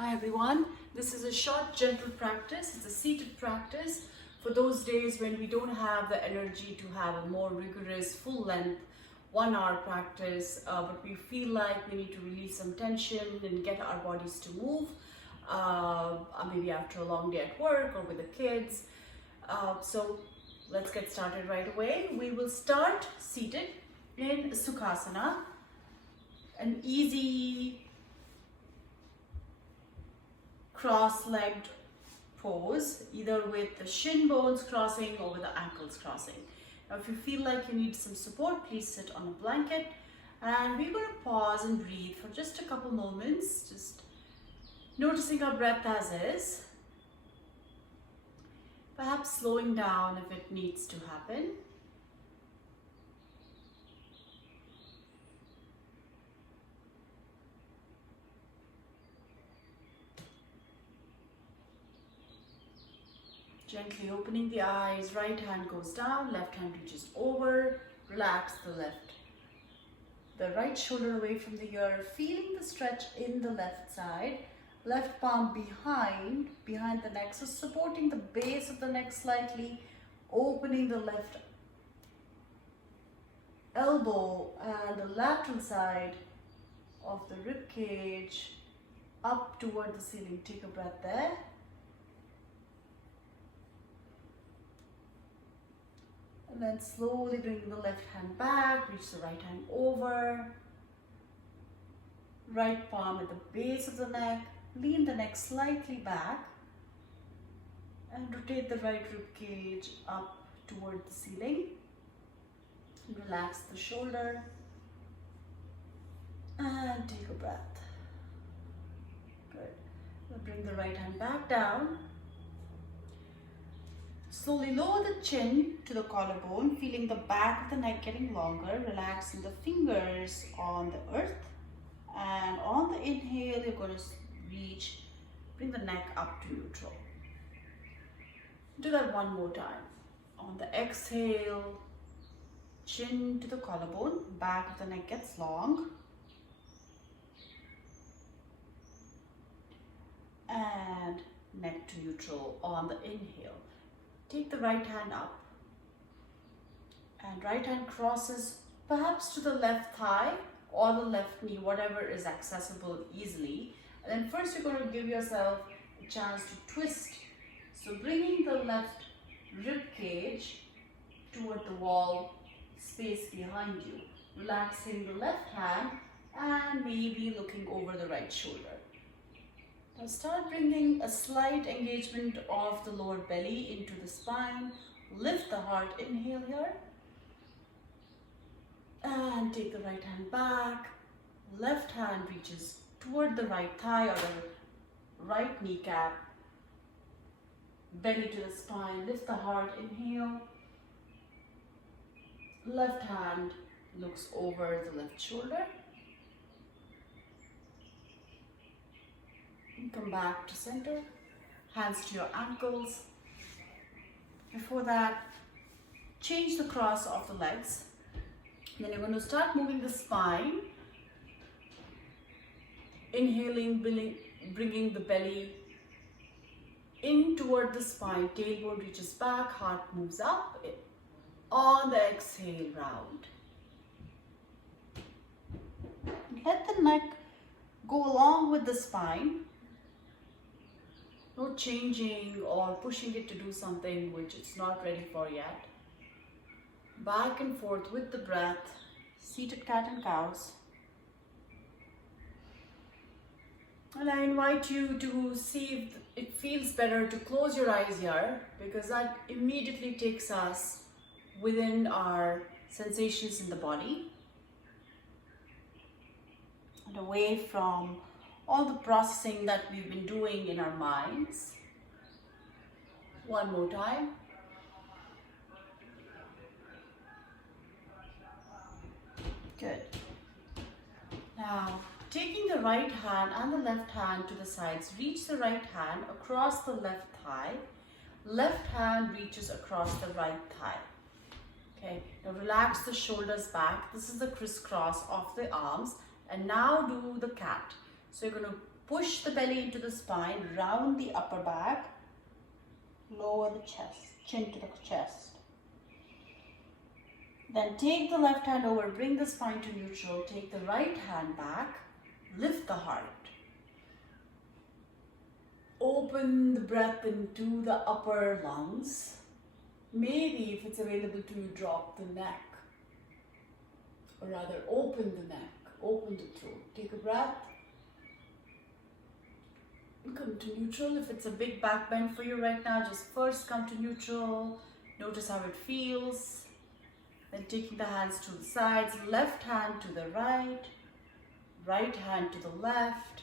Hi everyone, this is a short gentle practice. It's a seated practice for those days when we don't have the energy to have a more rigorous full length 1 hour practice, but we feel like we need to release some tension and get our bodies to move, maybe after a long day at work or with the kids. So let's get started right away. We will start seated in Sukhasana, an easy cross-legged pose, either with the shin bones crossing or with the ankles crossing. Now if you feel like you need some support, please sit on a blanket, and we're going to pause and breathe for just a couple moments, just noticing our breath as is, perhaps slowing down if it needs to happen. Gently opening the eyes, right hand goes down, left hand reaches over, relax the right shoulder away from the ear, feeling the stretch in the left side, left palm behind the neck, so supporting the base of the neck slightly, opening the left elbow and the lateral side of the rib cage up toward the ceiling. Take a breath there. And then slowly bring the left hand back, reach the right hand over. Right palm at the base of the neck, lean the neck slightly back and rotate the right rib cage up toward the ceiling. Relax the shoulder and take a breath. Good. We'll bring the right hand back down. Slowly lower the chin to the collarbone, feeling the back of the neck getting longer, relaxing the fingers on the earth. And on the inhale, you're going to reach, bring the neck up to neutral. Do that one more time. On the exhale, chin to the collarbone, back of the neck gets long. And neck to neutral on the inhale. Take the right hand up and right hand crosses perhaps to the left thigh or the left knee, whatever is accessible easily. And then first you're going to give yourself a chance to twist. So bringing the left rib cage toward the wall space behind you, relaxing the left hand and maybe looking over the right shoulder. Now start bringing a slight engagement of the lower belly into the spine. Lift the heart, inhale here. And take the right hand back. Left hand reaches toward the right thigh or the right kneecap. Belly to the spine, lift the heart, inhale. Left hand looks over the left shoulder. Come back to center, hands to your ankles. Before that, change the cross of the legs. Then you're going to start moving the spine. Inhaling, bringing the belly in toward the spine. Tailbone reaches back, heart moves up. On the exhale, round. Let the neck go along with the spine. No changing or pushing it to do something which it's not ready for yet. Back and forth with the breath, seated cat and cows. And I invite you to see if it feels better to close your eyes here, because that immediately takes us within our sensations in the body and away from all the processing that we've been doing in our minds. One more time. Good. Now, taking the right hand and the left hand to the sides, reach the right hand across the left thigh. Left hand reaches across the right thigh. Okay, now relax the shoulders back. This is the crisscross of the arms. And now do the cat. So you're going to push the belly into the spine, round the upper back, lower the chest, chin to the chest. Then take the left hand over, bring the spine to neutral, take the right hand back, lift the heart. Open the breath into the upper lungs. Maybe if it's available to you, drop the neck. Or rather, open the neck, open the throat. Take a breath. Come to neutral. If it's a big back bend for you right now, just first come to neutral. Notice how it feels. Then taking the hands to the sides, left hand to the right, right hand to the left.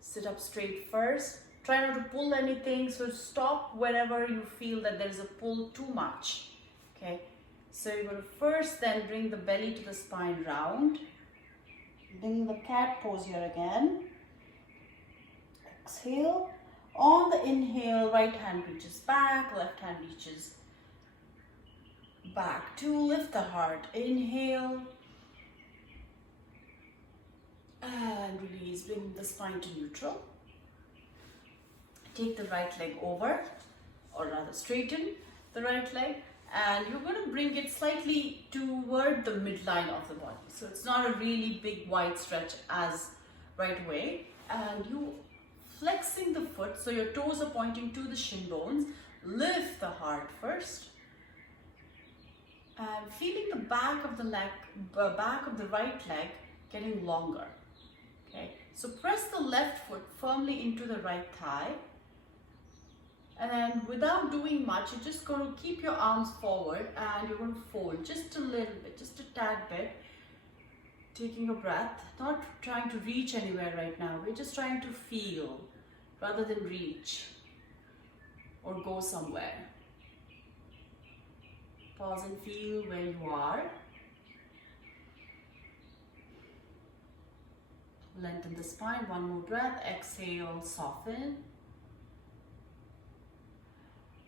Sit up straight first. Try not to pull anything, so stop whenever you feel that there's a pull too much. Okay, so you're going to first then bring the belly to the spine round. Bring the cat pose here again. Exhale. On the inhale, right hand reaches back, left hand reaches back to lift the heart. Inhale. And release, bring the spine to neutral. Take the right leg over, or rather straighten the right leg, and you're going to bring it slightly toward the midline of the body. So it's not a really big wide stretch as right away. And you flexing the foot, so your toes are pointing to the shin bones. Lift the heart first. And feeling the back of the leg, back of the right leg getting longer. Okay, so press the left foot firmly into the right thigh. And then without doing much, you're just going to keep your arms forward and you're going to fold just a little bit, just a tad bit. Taking a breath, not trying to reach anywhere right now. We're just trying to feel rather than reach or go somewhere. Pause and feel where you are. Lengthen the spine, one more breath. Exhale, soften.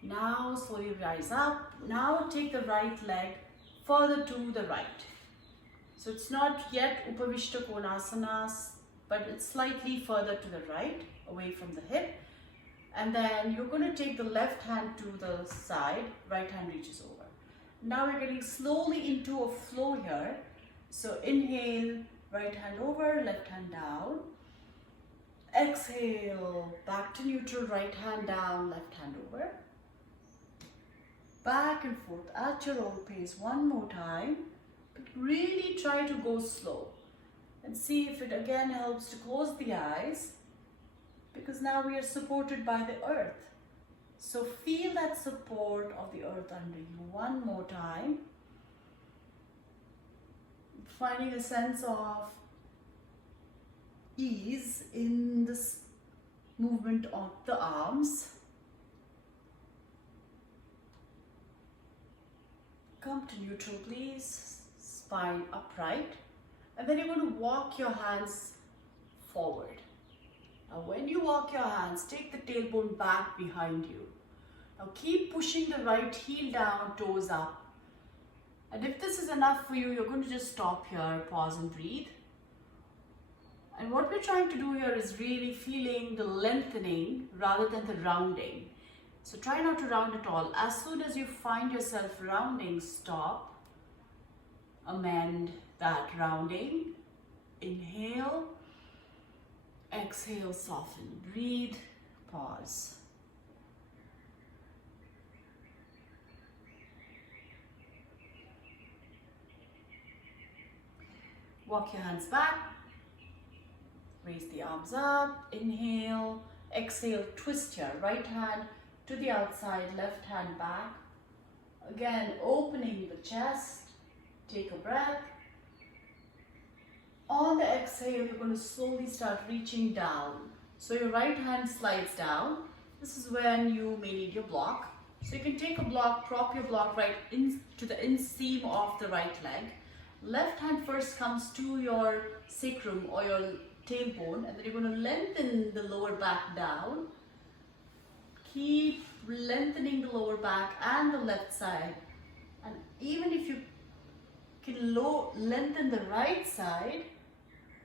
Now slowly rise up. Now take the right leg further to the right. So it's not yet Upavishta Konasana, but it's slightly further to the right, away from the hip. And then you're going to take the left hand to the side, right hand reaches over. Now we're getting slowly into a flow here. So inhale, right hand over, left hand down. Exhale, back to neutral, right hand down, left hand over. Back and forth at your own pace, one more time. But really try to go slow. And see if it again helps to close the eyes. Because now we are supported by the earth. So feel that support of the earth under you one more time. Finding a sense of ease in this movement of the arms. Come to neutral, please. Spine upright. And then you're going to walk your hands forward. Now when you walk your hands, take the tailbone back behind you. Now keep pushing the right heel down, toes up. And if this is enough for you, you're going to just stop here, pause and breathe. And what we're trying to do here is really feeling the lengthening rather than the rounding. So try not to round at all. As soon as you find yourself rounding, stop. Amend that rounding. Inhale. Exhale, soften. Breathe. Pause. Walk your hands back. Raise the arms up. Inhale. Exhale, twist your right hand to the outside, left hand back. Again, opening the chest. Take a breath. On the exhale, you're going to slowly start reaching down. So your right hand slides down. This is when you may need your block. So you can take a block, prop your block right into the inseam of the right leg. Left hand first comes to your sacrum or your tailbone, and then you're going to lengthen the lower back down. Keep lengthening the lower back and the left side. And even if you can lengthen the right side,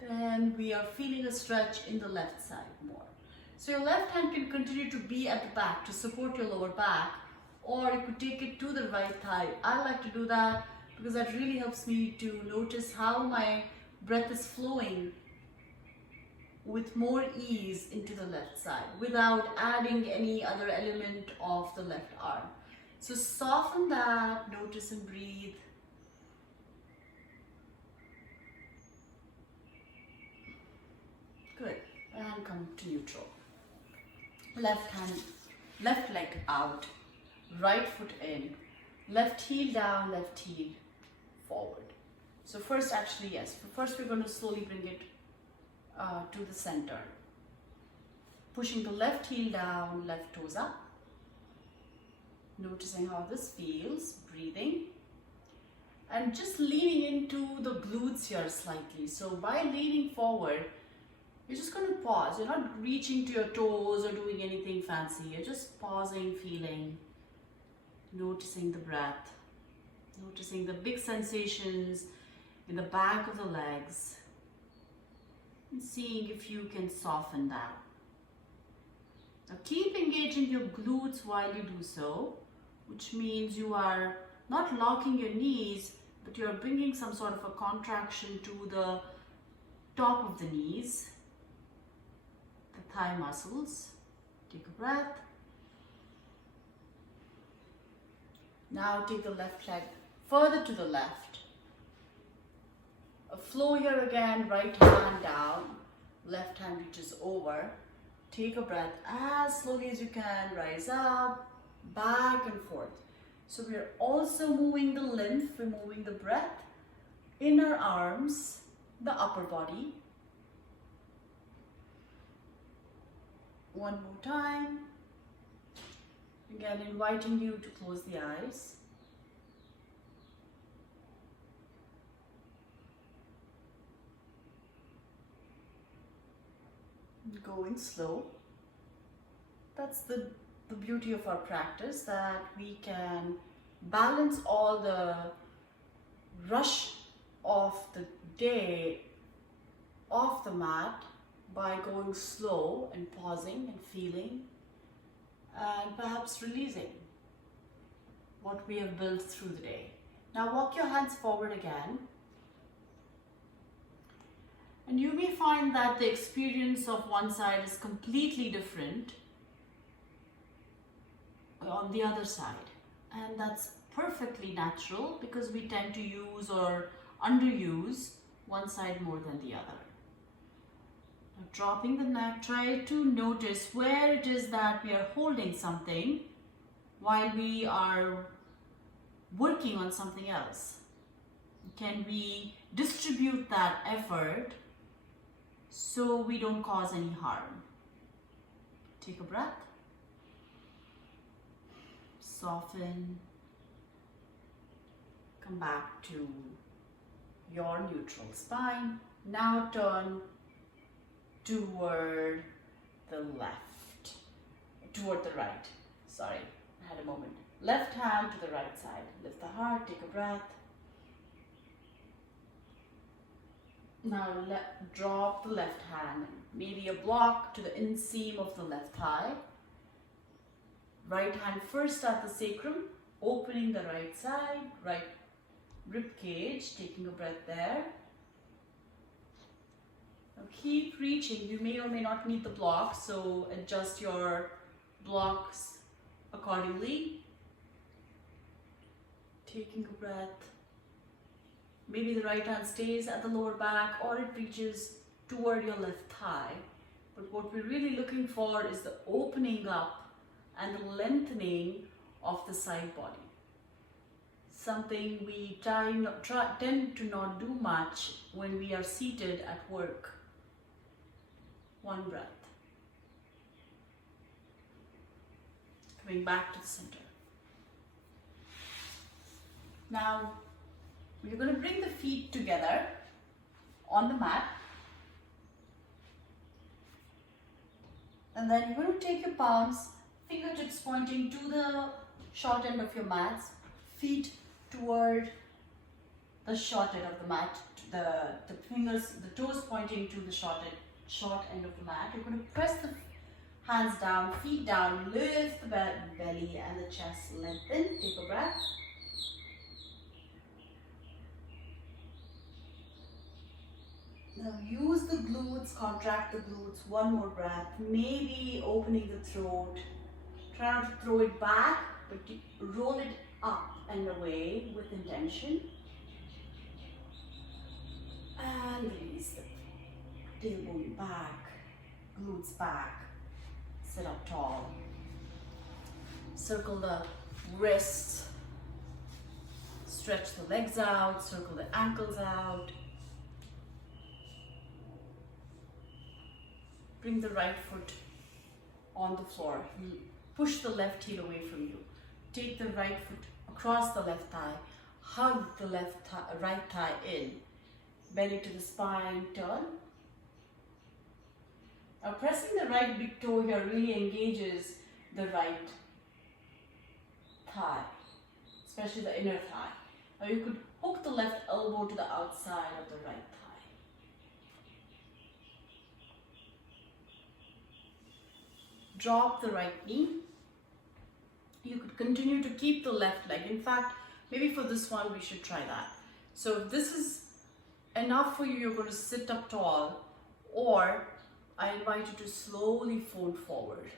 Then we are feeling a stretch in the left side more. So your left hand can continue to be at the back to support your lower back, or you could take it to the right thigh. I like to do that because that really helps me to notice how my breath is flowing with more ease into the left side without adding any other element of the left arm. So soften that, notice and breathe. Good. And come to neutral. Left hand, left leg out, right foot in, left heel down, left heel forward. So first, actually, yes, first we're going to slowly bring it to the center. Pushing the left heel down, left toes up. Noticing how this feels, breathing. And just leaning into the glutes here slightly. So by leaning forward, you're just going to pause. You're not reaching to your toes or doing anything fancy. You're just pausing, feeling, noticing the breath, noticing the big sensations in the back of the legs, and seeing if you can soften that. Now keep engaging your glutes while you do so, which means you are not locking your knees, but you're bringing some sort of a contraction to the top of the knees, the thigh muscles. Take a breath. Now take the left leg further to the left. A flow here again, right hand down, left hand reaches over. Take a breath as slowly as you can, rise up, back and forth. So we are also moving the lymph, we're moving the breath, inner arms, the upper body. One more time. Again, inviting you to close the eyes. Going slow. That's the beauty of our practice, that we can balance all the rush of the day off the mat by going slow and pausing and feeling and perhaps releasing what we have built through the day. Now walk your hands forward again. And you may find that the experience of one side is completely different on the other side. And that's perfectly natural because we tend to use or underuse one side more than the other. Now, dropping the neck, try to notice where it is that we are holding something while we are working on something else. Can we distribute that effort so we don't cause any harm? Take a breath. Soften. Come back to your neutral spine. Now turn toward the left, toward the right. Sorry, I had a moment. Left hand to the right side. Lift the heart, take a breath. Now drop the left hand, maybe a block to the inseam of the left thigh. Right hand first at the sacrum, opening the right side, right rib cage, taking a breath there. Now keep reaching. You may or may not need the block, so adjust your blocks accordingly. Taking a breath. Maybe the right hand stays at the lower back or it reaches toward your left thigh. But what we're really looking for is the opening up and the lengthening of the side body. Something we tend to not do much when we are seated at work. One breath. Coming back to the center. Now, we're going to bring the feet together on the mat. And then you're going to take your palms, fingertips pointing to the short end of your mat, feet toward the short end of the mat, the fingers, the toes pointing to the short end of the mat. You're going to press the hands down, feet down, lift the belly and the chest lengthen. Take a breath. Now use the glutes, contract the glutes. One more breath. Maybe opening the throat. Try not to throw it back, but roll it up and away with intention. And release the tailbone back, glutes back. Sit up tall. Circle the wrists. Stretch the legs out, circle the ankles out. Bring the right foot on the floor. Push the left heel away from you. Take the right foot across the left thigh. Hug the right thigh in. Belly to the spine, turn. Now pressing the right big toe here really engages the right thigh, especially the inner thigh. Now you could hook the left elbow to the outside of the right thigh. Drop the right knee. You could continue to keep the left leg. In fact, maybe for this one we should try that. So if this is enough for you, you're going to sit up tall, or I invite you to slowly fold forward.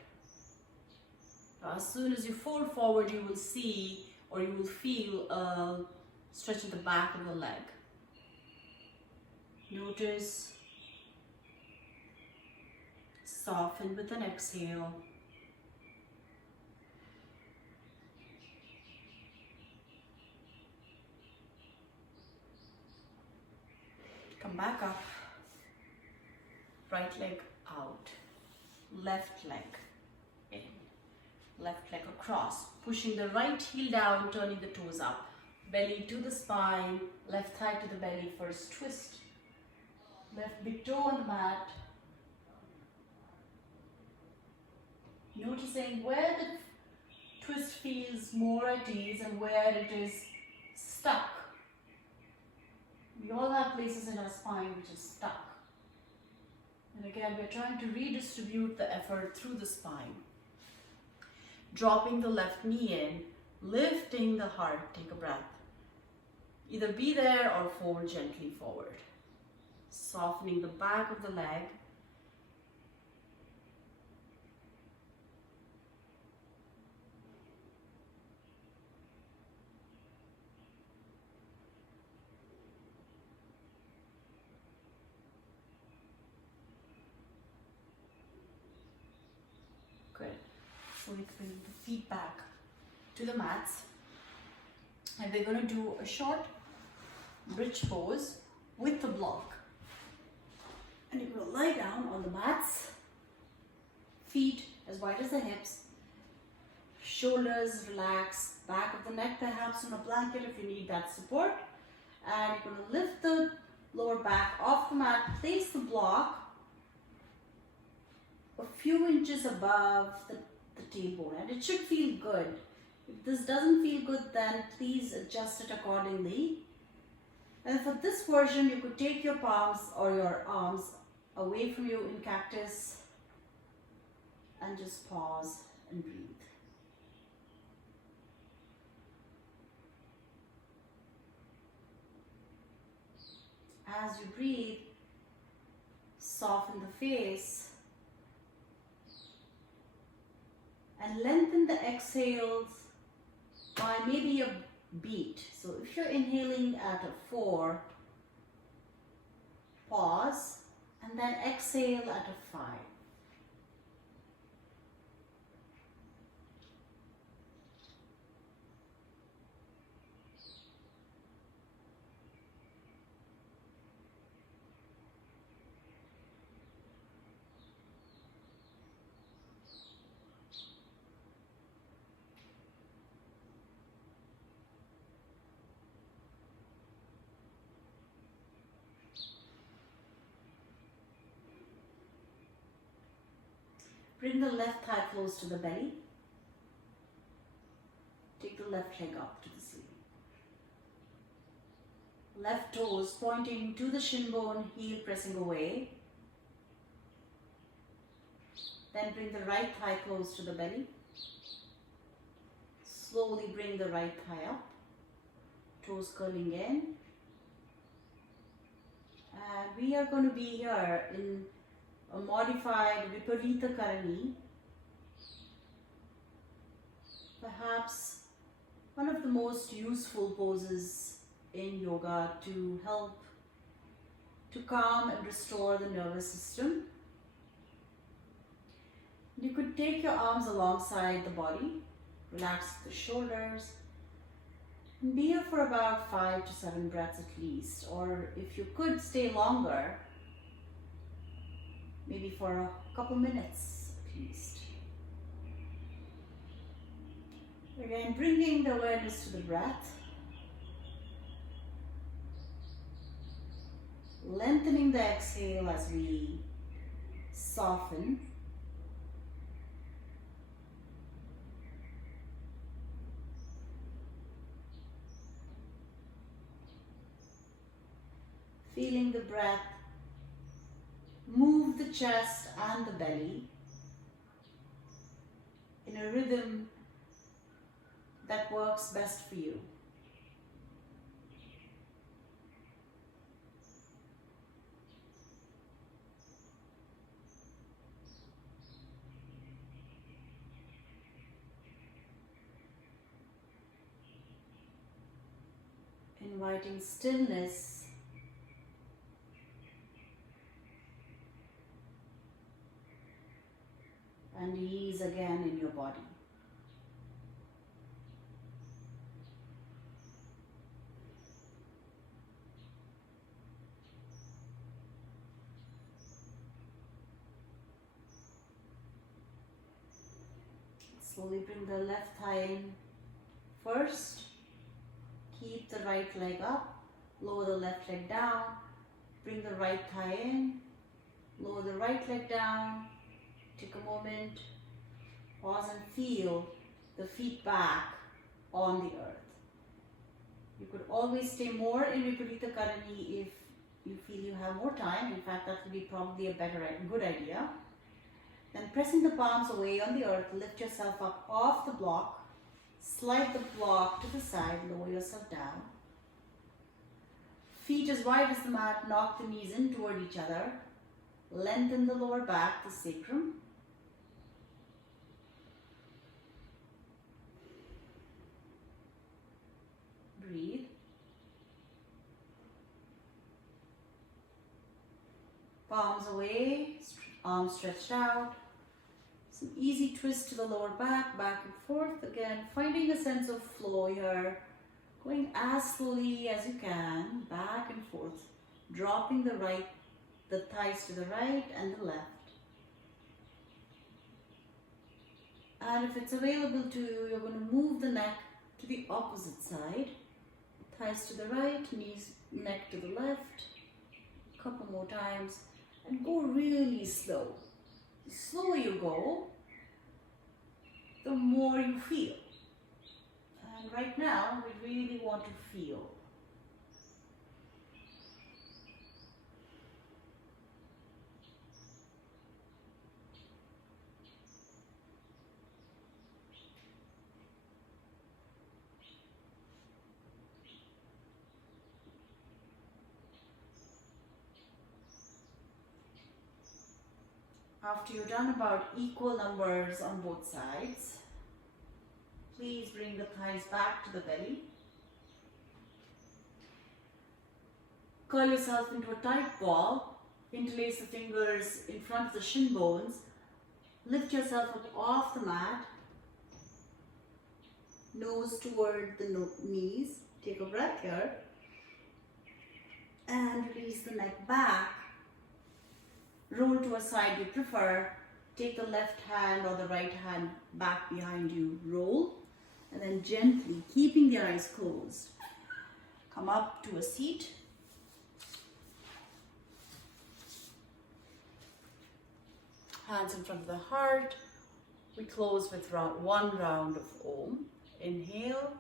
Now, as soon as you fold forward, you will see or you will feel a stretch at the back of the leg. Notice. Soften with an exhale. Come back up. Right leg out. Left leg in. Left leg across. Pushing the right heel down, turning the toes up. Belly to the spine. Left thigh to the belly. First twist. Left big toe on the mat. Noticing where the twist feels more at ease and where it is stuck. We all have places in our spine which is stuck. And again, we're trying to redistribute the effort through the spine. Dropping the left knee in, lifting the heart, take a breath. Either be there or fold gently forward. Softening the back of the leg. Good. So we bring the feet back to the mats. And we're going to do a short bridge pose with the block. And you're going to lie down on the mats. Feet as wide as the hips. Shoulders relaxed. Back of the neck perhaps on a blanket if you need that support. And you're going to lift the lower back off the mat. Place the block a few inches above the tailbone, and it should feel good. If this doesn't feel good, then please adjust it accordingly. And for this version, you could take your palms or your arms away from you in cactus and just pause and breathe. As you breathe, soften the face and lengthen the exhales by maybe a beat. So if you're inhaling at a 4, pause and then exhale at a 5. Bring the left thigh close to the belly. Take the left leg up to the ceiling. Left toes pointing to the shin bone, heel pressing away. Then bring the right thigh close to the belly. Slowly bring the right thigh up. Toes curling in. And we are going to be here in a modified Viparita Karani. Perhaps one of the most useful poses in yoga to help to calm and restore the nervous system. You could take your arms alongside the body, relax the shoulders, and be here for about 5 to 7 breaths at least, or if you could stay longer, maybe for a couple minutes at least. Again, bringing the awareness to the breath, lengthening the exhale as we soften. Feeling the breath move the chest and the belly in a rhythm that works best for you. Inviting stillness and ease again in your body. Slowly bring the left thigh in first. Keep the right leg up. Lower the left leg down. Bring the right thigh in. Lower the right leg down. Take a moment. Pause and feel the feet back on the earth. You could always stay more in Viparita Karani if you feel you have more time. In fact, that would be probably a good idea. Then pressing the palms away on the earth, lift yourself up off the block, slide the block to the side, lower yourself down. Feet as wide as the mat, knock the knees in toward each other, lengthen the lower back, the sacrum. Breathe. Palms away, arms stretched out. Some easy twist to the lower back, back and forth. Again, finding a sense of flow here. Going as slowly as you can, back and forth. Dropping the thighs to the right and the left. And if it's available to you, you're going to move the neck to the opposite side. Thighs to the right, neck to the left. A couple more times. And go really slow. The slower you go, the more you feel. And right now, we really want to feel. After you've done about equal numbers on both sides, please bring the thighs back to the belly. Curl yourself into a tight ball. Interlace the fingers in front of the shin bones. Lift yourself up off the mat. Nose toward the knees. Take a breath here. And release the neck back. Roll to a side you prefer. Take the left hand or the right hand back behind you. Roll. And then gently, keeping the eyes closed, come up to a seat. Hands in front of the heart. We close with one round of Om. Inhale.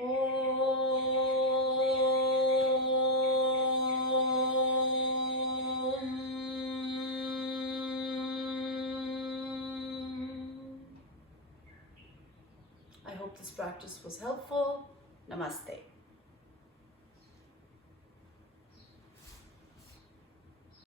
I hope this practice was helpful. Namaste.